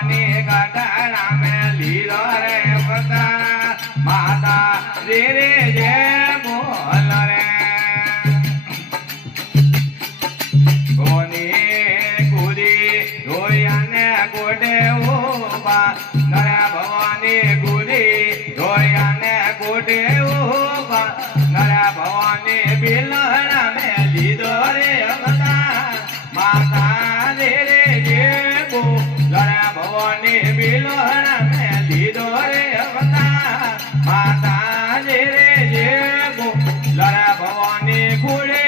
ભવાની ગઢડા મેં લીધો રે અવતાર માતા રે જે બોલ રે ભવાની ગુરી ધોયાને ગોડે ઉભા નરે ભવાની ગુરી ધોયાને ગોડે ઉભા નરે ભવાની બિલહણા મેં લીધો રે અવતાર માતા રે જે બોલ રે ભવાની બિલહણા મેં લીધો રે અવતાર માતા રે જે બોલ રે ભવાની ખોડે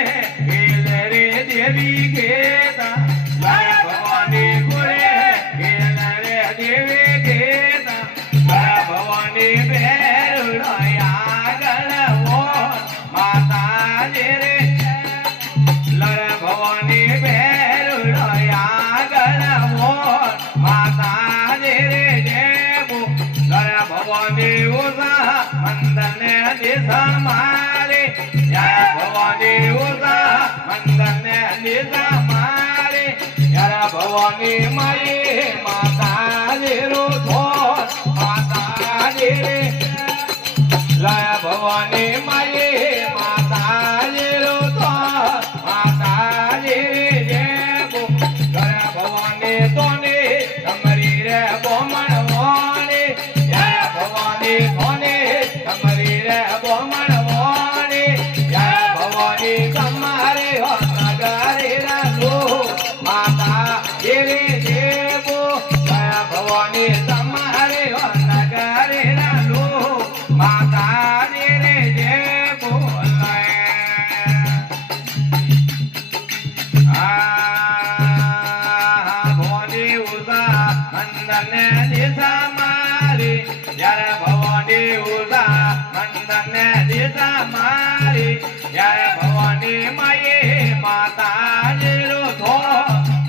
ગેલ રે દેવી ગેતા રે ભવાની ખોડે ગેલ રે દેવી ગેતા રે ભવાની બેરુડો આગળ માતા રે લરે ભવાની બેરુડો આગળ માતા રે જેબુ લરે ભવાની ઉષા મંદને દિશા મારે જય ભવાની ઉષા મંદને દિશા મારે યાર ભવાની મારી માતા રે રોધો માતા રે લય ભવાની મારી માતા રે રોધો માતા રે જેબુ લય ભવાની તોને તમારી રે બોમણ વાણી જય ભવાની તોને તમારી રે બોમણ વાણી જય ભવાની તમારે હો નગરે રાનો માતા રે જેબુ લય ભવાની તમારે હો નગરે રાનો માતા રે જેબુ ભવાની ઉષા મંદને દિશા મારી જ્યારે ભવાની ઉષા મંદને દિશા મારી જ્યારે ભવાની માયે માતા જેરો ધો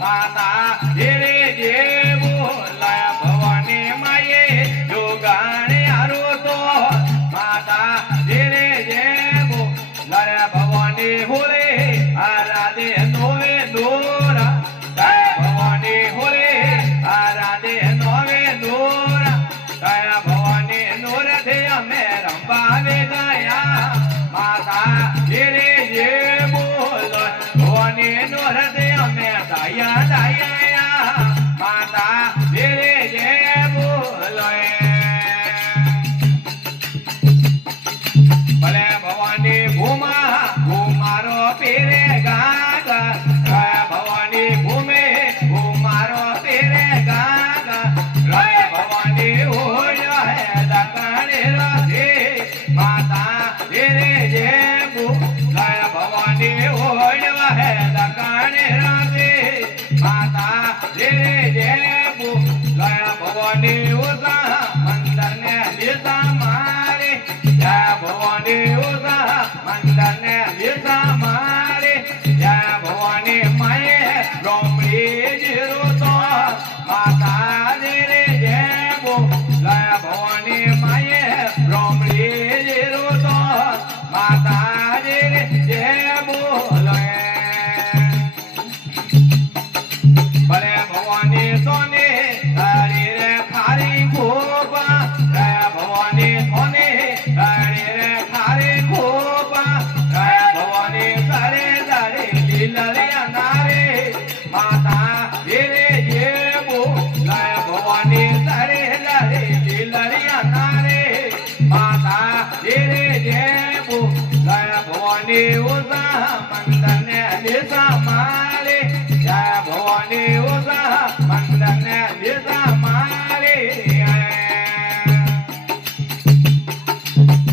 માતા ધીરે જે બોલાય ભવાની માયે જોગાણે આરો તો માતા ધીરે જે બોલાય ભવાની હોલે આરાધે નોવે દોરા ભવાની હોલે આરાધે નોવે દોરા દયા ભવાની નોરથે અમે રંબાને ગયા માતા ધીરે જે બોલો ભવાની નોરથે અમે દયા દયા માતા ધીરે જે બોલો ભલે ભવાની ભૂમા ભૂમારો પીરે ગાગા જય ભવાની ભૂમે ભૂમારો પીરે ગાગા જય ભવાની હોય હે દકાણે રાધે માતા ધીરે જે જય ભવાની હોય હે દકાણે રાધે માતા ધીરે જે જય ભવાની ઉષા મંદને દિશા મારે જય ભવાની ઉષા મંદને દિશા મારે જય ભવાની માયે રોમડી જીરો તો માતા રે જેબુ લય ભવાની માયે રોમડી જીરો તો માતા રે જેબુ લય ભલે ભવાની સોને હરી રે ખારી ખોબા જય ભવાની સોને હરી રે ખારી ખોબા જય ભવાની સરે દરે લીલરિયા નારે માતા ધીરે જેબુ લય ભવાની સરે દરે લીલરિયા નારે માતા ધીરે જેબુ લય ભવાની ઉષા મંદને દિશા મારે જય ભવાની ઉષા મંદને દિશા મારે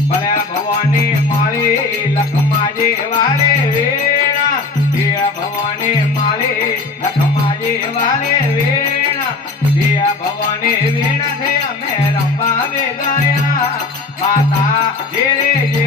ભલે ભવાની માળી લખમાજી વાલે વેણા જય ભવાની માળી લખમાજી વાલે વેણા જય ભવાની વેણા છે અમે રંબાવે ગયા માતા ધીરે જે